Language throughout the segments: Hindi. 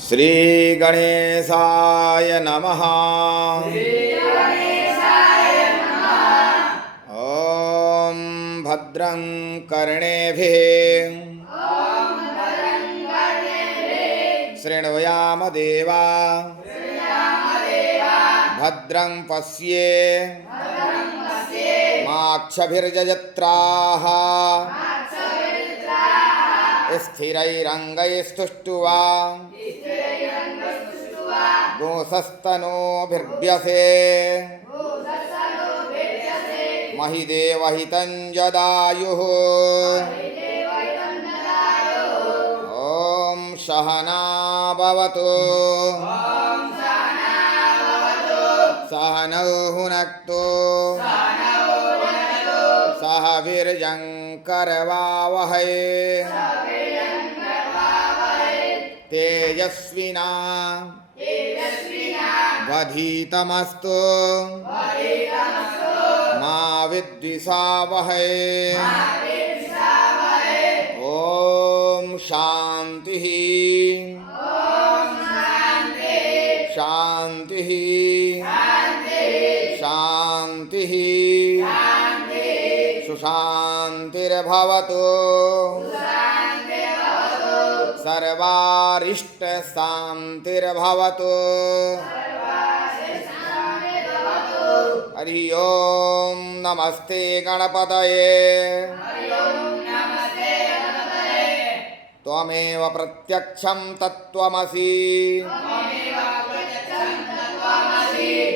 श्रीगणेशाय नमः। ॐ भद्रं कर्णेभिः शृणुयाम देवा भद्रं पश्ये माक्षभिर्जयत्राः स्थिरैरङ्गैस्तुष्ट्वा गोसस्तनोभिर्व्यसे महिदेवहितं जदायुः। ॐ सहना भवतु सहनौ भुनक्तु सह वीर्यं करवावहै तेजस्विना वधीतमस्तु मा विद्विषावहै। ॐ शान्तिः शान्तिः शान्तिः सुशान्तिर्भवतु सर्वारिष्टशान्तिर्भवतु। हरि ओम नमस्ते गणपतये। त्वमेव प्रत्यक्षं तत्त्वमसि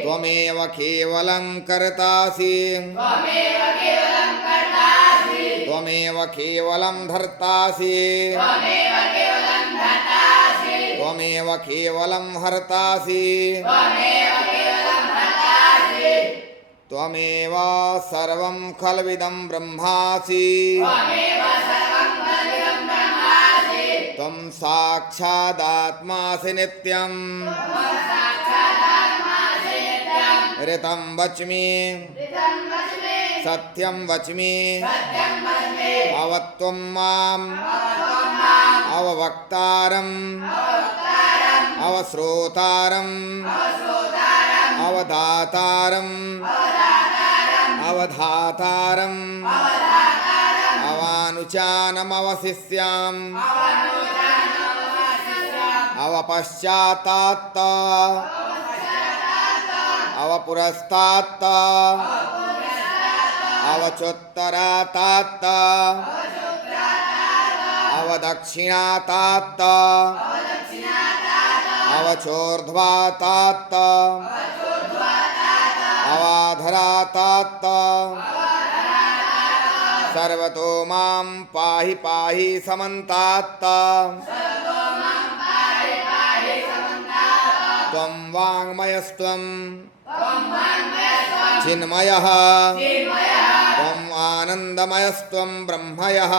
त्वमेव केवलं कर्तासि त्वमेव केवलं धर्तासि त्वमेव केवलं हर्तासि त्वमेव सर्वं खल्विदं ब्रह्मासि त्वं साक्षादात्मासि नित्यं ऋतं वच्मि सत्यं वच्मि अवत्वं माम् अववक्तारम् अवश्रोतारम् अवदातारम् अवधातारम् अवानुचानमवशिष्याम् अवपश्चात्तात् अवपुरस्तात् अवचोत्तरात् अवदक्षिणात् अवचोर्ध्वात् अवाधरात् सर्वतो मां पाहि पाहि समन्तात्। त्वं वाङ्मयस्त्वं चिन्मयः त्वं आनन्दमयस्त्वं ब्रह्मयः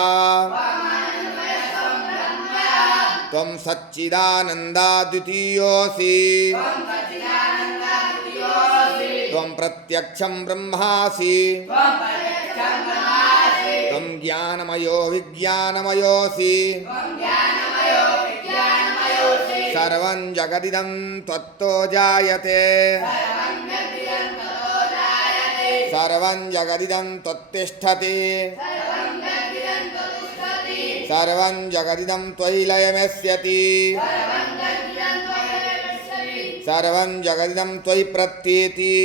त्वं सच्चिदानन्दाद्वितीयोऽसि त्वं प्रत्यक्षं ब्रह्मासि त्वं ज्ञानमयो विज्ञानमयोऽसि सर्वं जगदिदं त्वत्तो जायते सर्वं जगदिदं त्वत्तिष्ठति सर्वं जगदिदं त्वयि लयमेष्यति सर्वं जगदिदं त्वयि प्रत्येति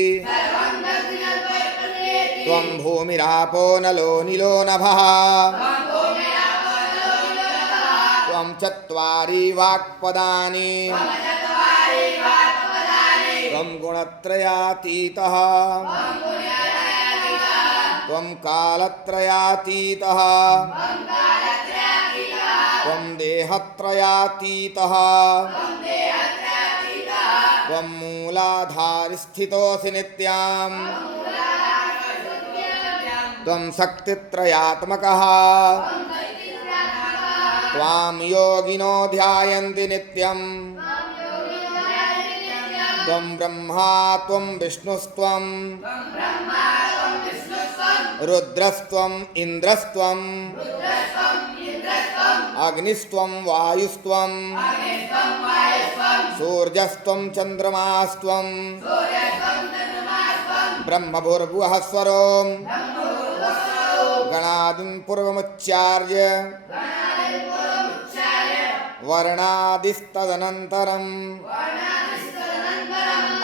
त्वं भूमिरापो नलो नीलो नभः त्वं चत्वारि वाक्पदानि त्वं गुणत्रयातीतः त्वं कालत्रयातीतः त्वं देहत्रयातीतः त्वं मूलाधारस्थितोऽसि नित्यं त्वं शक्तित्रयात्मकः त्वां योगिनो ध्यायन्ति नित्यं त्वं ब्रह्मा त्वं विष्णुस्त्वं रुद्रस्त्वं इन्द्रस्त्वं अग्निस्त्वं वायुस्त्वं सूर्यस्त्वं चन्द्रमास्त्वं ब्रह्मभूर्भुवः स्वरो गणादिं पूर्वमुच्चार्य वर्णादिस्तदनन्तरं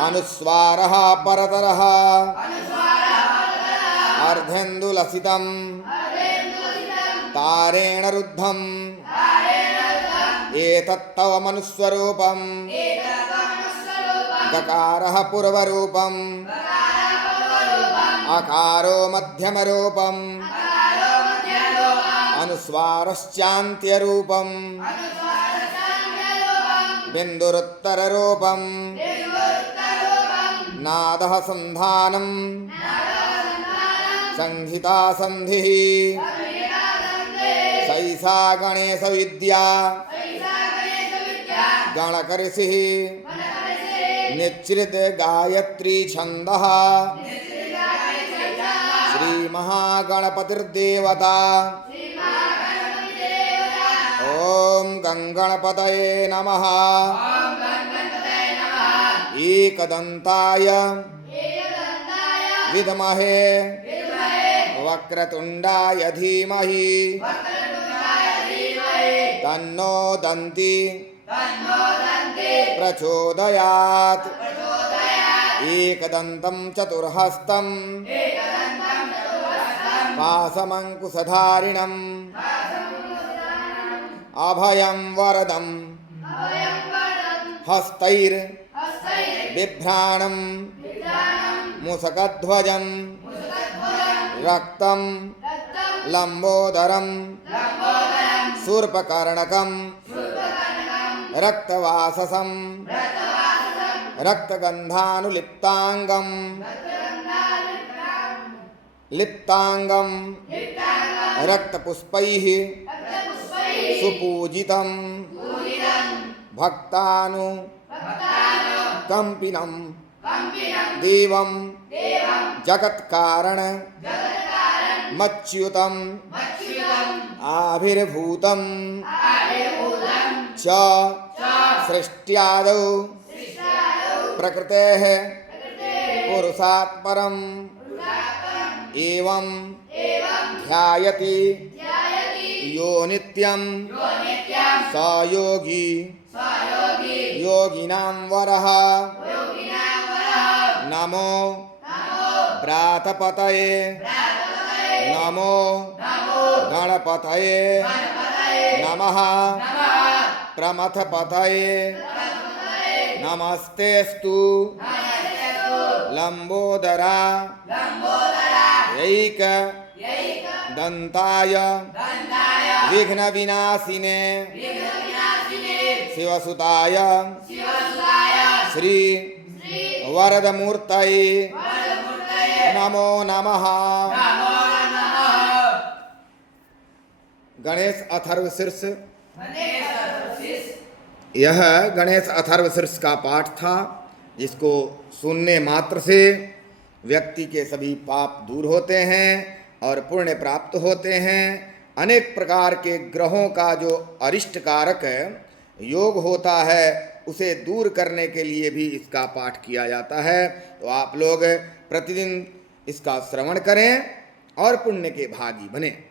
अनुस्वारः परतरः अर्धेन्दुलसितं तारेण रुद्धम् एतत्तव मनुस्वरूपम् गकारः पूर्वरूपम् अकारो मध्यमरूपम् अनुस्वारश्चान्त्यरूपम् बिन्दुरुत्तररूपम् नादः सन्धानम् संहिता संधिः सैषा गणेशविद्या गणकर्षिः निच्चित गायत्री छन्दः श्रीमहागणपतिर्देवता ॐ गङ्गणपतये नमः एकदन्ताय विद्महे वक्रतुण्डाय धीमहि तन्नो दन्ति प्रचोदयात् एकदन्तं चतुर्हस्तं पाशमङ्कुशधारिणम् अभयं वरदं हस्तैर्बिभ्राणं मूषकध्वजं रक्तं लम्बोदरं शूर्पकर्णकं रक्तवाससं रक्तगन्धानुलिप्ताङ्गं लिप्ताङ्गं रक्तपुष्पैः सुपूजितं भक्तानुकम्पिनं देवं जगत्कारण मच्युतं आविर्भूतं च सृष्ट्यादौ प्रकृतेः पुरुषात् परं एवं ध्यायति यो नित्यं स योगी योगिनां वरः नमो व्रातपतये नमो गणपतये नमः प्रमथपतये नमस्तेस्तु लंबोदरा ऐक दंताय विघ्न विनाशिने शिवसुताय श्री वरदमूर्तये नमो नमः। गणेश अथर्वशीर्ष, यह गणेश अथर्वशीर्ष का पाठ था, जिसको सुनने मात्र से व्यक्ति के सभी पाप दूर होते हैं और पुण्य प्राप्त होते हैं। अनेक प्रकार के ग्रहों का जो अरिष्ट कारक योग होता है, उसे दूर करने के लिए भी इसका पाठ किया जाता है। तो आप लोग प्रतिदिन इसका श्रवण करें और पुण्य के भागी बने।